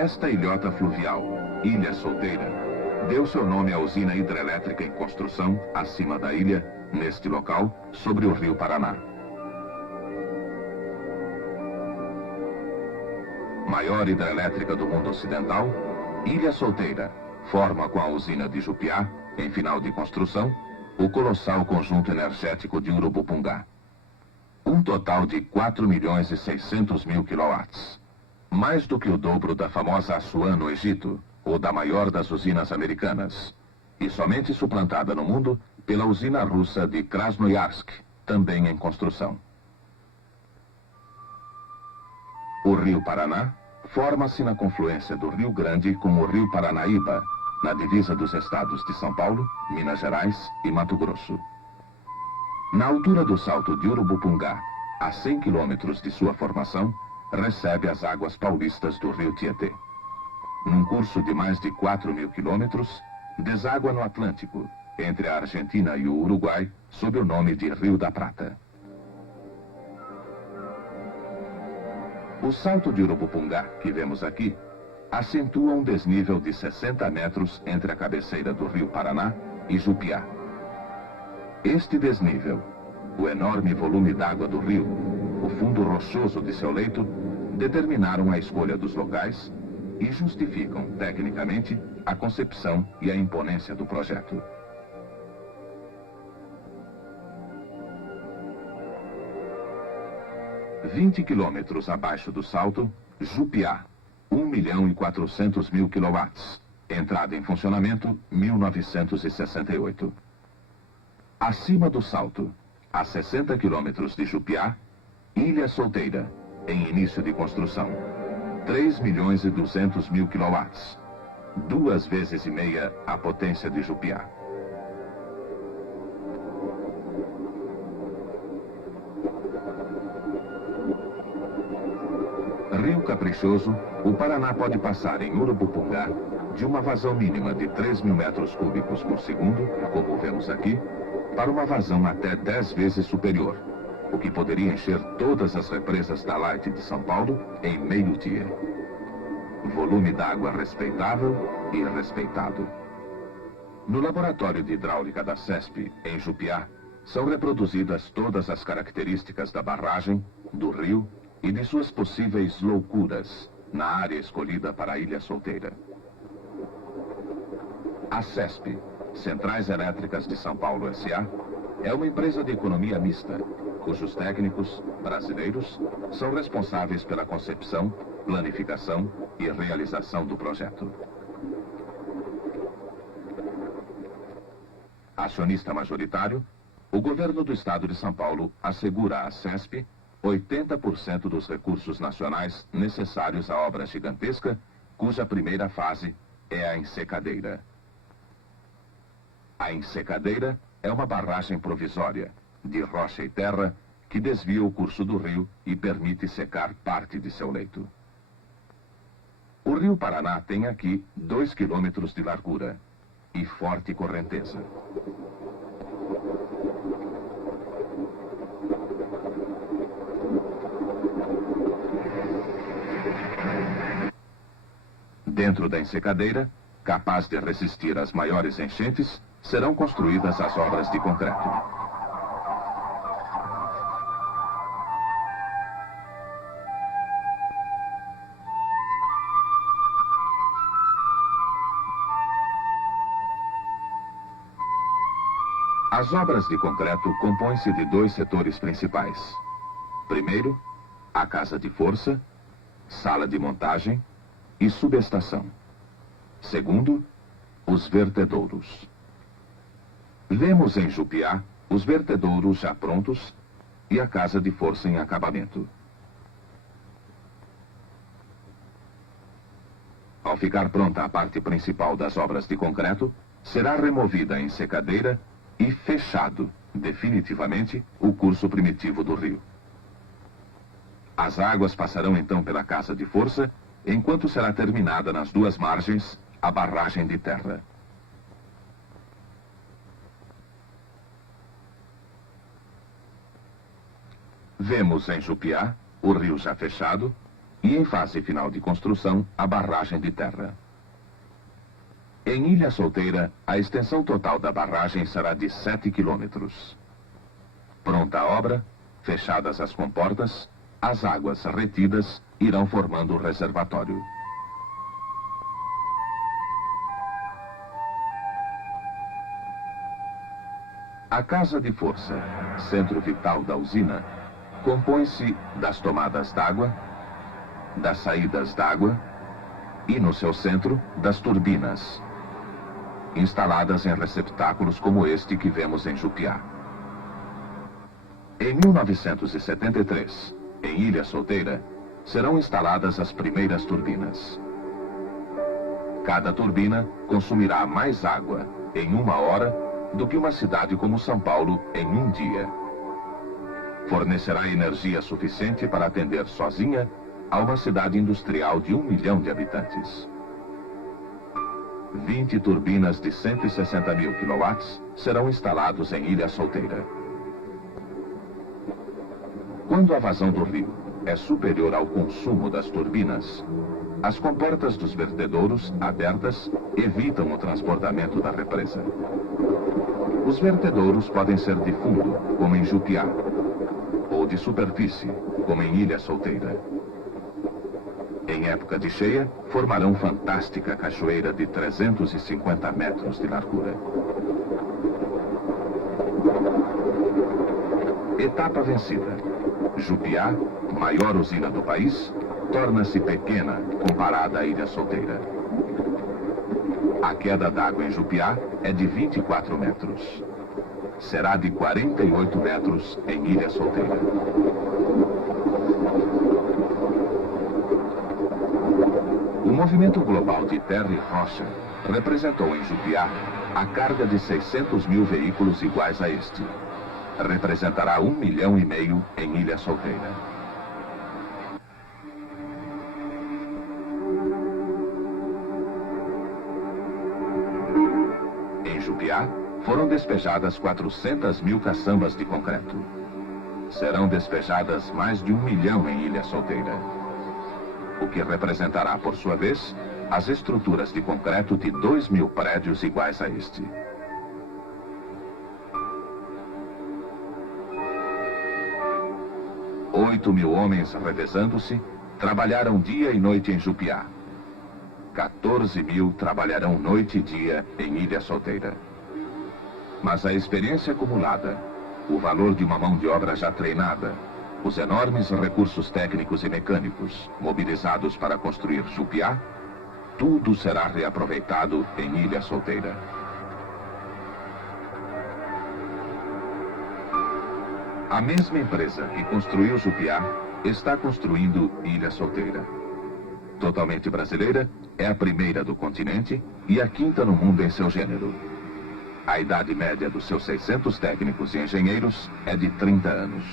Esta ilhota fluvial, Ilha Solteira, deu seu nome à usina hidrelétrica em construção acima da ilha, neste local, sobre o rio Paraná. Maior hidrelétrica do mundo ocidental, Ilha Solteira forma com a usina de Jupiá, em final de construção, o colossal conjunto energético de Urubupungá. Um total de 4.600.000 quilowatts. Mais do que o dobro da famosa Assuã no Egito, ou da maior das usinas americanas. E somente suplantada no mundo pela usina russa de Krasnoyarsk, também em construção. O rio Paraná forma-se na confluência do Rio Grande com o rio Paranaíba, na divisa dos estados de São Paulo, Minas Gerais e Mato Grosso. Na altura do Salto de Urubupungá, a 100 quilômetros de sua formação, recebe as águas paulistas do rio Tietê. Num curso de mais de 4.000 quilômetros, deságua no Atlântico, entre a Argentina e o Uruguai, sob o nome de Rio da Prata. O Salto de Urubupungá, que vemos aqui, acentua um desnível de 60 metros entre a cabeceira do rio Paraná e Jupiá. Este desnível, o enorme volume d'água do rio, o fundo rochoso de seu leito, determinaram a escolha dos locais e justificam, tecnicamente, a concepção e a imponência do projeto. "20 quilômetros abaixo do Salto, Jupiá, 1.400.000 quilowatts, entrada em funcionamento 1968. Acima do Salto, a 60 quilômetros de Jupiá, Ilha Solteira, em início de construção, 3.200.000 quilowatts, 2,5 vezes a potência de Jupiá. Rio Caprichoso, o Paraná pode passar em Urubupungá de uma vazão mínima de 3.000 metros cúbicos por segundo, como vemos aqui, para uma vazão até 10 vezes superior, o que poderia encher todas as represas da Light de São Paulo em meio dia. Volume d'água respeitável e respeitado. No laboratório de hidráulica da CESP, em Jupiá, são reproduzidas todas as características da barragem, do rio e de suas possíveis loucuras na área escolhida para a Ilha Solteira. A CESP, Centrais Elétricas de São Paulo S.A., é uma empresa de economia mista, cujos técnicos, brasileiros, são responsáveis pela concepção, planificação e realização do projeto. Acionista majoritário, o governo do estado de São Paulo assegura à CESP 80% dos recursos nacionais necessários à obra gigantesca, cuja primeira fase é a ensecadeira. A ensecadeira é uma barragem provisória, de rocha e terra, que desvia o curso do rio e permite secar parte de seu leito. O rio Paraná tem aqui 2 quilômetros de largura e forte correnteza. Dentro da ensecadeira, capaz de resistir às maiores enchentes, serão construídas as obras de concreto. As obras de concreto compõem-se de 2 setores principais. Primeiro, a casa de força, sala de montagem e subestação. Segundo, os vertedouros. Vemos em Jupiá os vertedouros já prontos e a casa de força em acabamento. Ao ficar pronta a parte principal das obras de concreto, será removida a ensecadeira e fechado, definitivamente, o curso primitivo do rio. As águas passarão então pela casa de força, enquanto será terminada nas 2 margens a barragem de terra. Vemos em Jupiá o rio já fechado, e em fase final de construção a barragem de terra. Em Ilha Solteira, a extensão total da barragem será de 7 quilômetros. Pronta a obra, fechadas as comportas, as águas retidas irão formando o reservatório. A casa de força, centro vital da usina, compõe-se das tomadas d'água, das saídas d'água e, no seu centro, das turbinas, instaladas em receptáculos como este que vemos em Jupiá. Em 1973, em Ilha Solteira, serão instaladas as primeiras turbinas. Cada turbina consumirá mais água em 1 hora do que uma cidade como São Paulo em 1 dia. Fornecerá energia suficiente para atender sozinha a uma cidade industrial de 1 milhão de habitantes. 20 turbinas de 160 mil quilowatts serão instalados em Ilha Solteira. Quando a vazão do rio é superior ao consumo das turbinas, as comportas dos vertedouros, abertas, evitam o transbordamento da represa. Os vertedouros podem ser de fundo, como em Jupiá, ou de superfície, como em Ilha Solteira. Em época de cheia, formarão fantástica cachoeira de 350 metros de largura. Etapa vencida. Jupiá, maior usina do país, torna-se pequena comparada à Ilha Solteira. A queda d'água em Jupiá é de 24 metros. Será de 48 metros em Ilha Solteira. O movimento global de terra e rocha representou em Jupiá a carga de 600 mil veículos iguais a este. Representará 1,5 milhão em Ilha Solteira. Em Jupiá, foram despejadas 400 mil caçambas de concreto. Serão despejadas mais de 1 milhão em Ilha Solteira, o que representará, por sua vez, as estruturas de concreto de 2.000 prédios iguais a este. Oito 8.000 homens revezando-se trabalharam dia e noite em Jupiá. 14.000 trabalharão noite e dia em Ilha Solteira. Mas a experiência acumulada, o valor de uma mão de obra já treinada, os enormes recursos técnicos e mecânicos mobilizados para construir Jupiá, tudo será reaproveitado em Ilha Solteira. A mesma empresa que construiu Jupiá está construindo Ilha Solteira. Totalmente brasileira, é a primeira do continente e a 5ª no mundo em seu gênero. A idade média dos seus 600 técnicos e engenheiros é de 30 anos.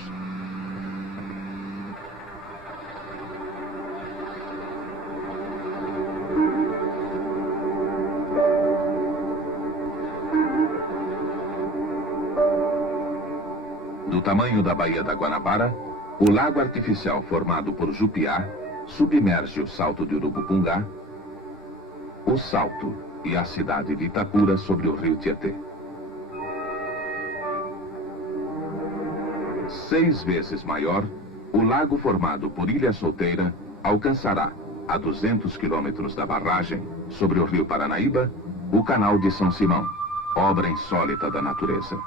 Do tamanho da Baía da Guanabara, o lago artificial formado por Jupiá submerge o Salto de Urubupungá, o Salto e a cidade de Itapura sobre o rio Tietê. 6 vezes maior, o lago formado por Ilha Solteira alcançará, a 200 quilômetros da barragem, sobre o rio Paranaíba, o Canal de São Simão, obra insólita da natureza.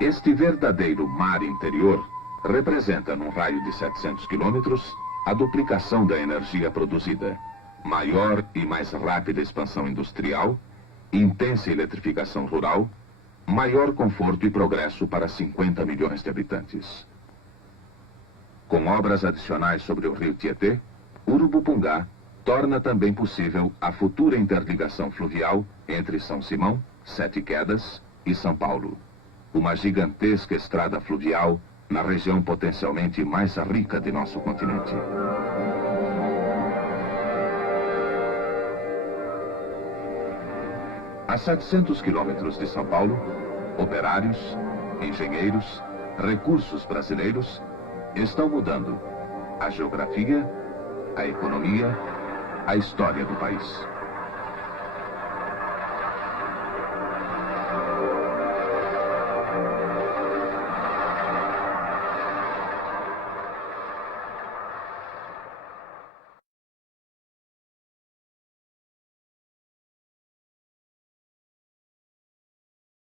Este verdadeiro mar interior representa, num raio de 700 quilômetros, a duplicação da energia produzida, maior e mais rápida expansão industrial, intensa eletrificação rural, maior conforto e progresso para 50 milhões de habitantes. Com obras adicionais sobre o rio Tietê, Urubupungá torna também possível a futura interligação fluvial entre São Simão, Sete Quedas e São Paulo. Uma gigantesca estrada fluvial na região potencialmente mais rica de nosso continente. A 700 quilômetros de São Paulo, operários, engenheiros, recursos brasileiros estão mudando a geografia, a economia, a história do país.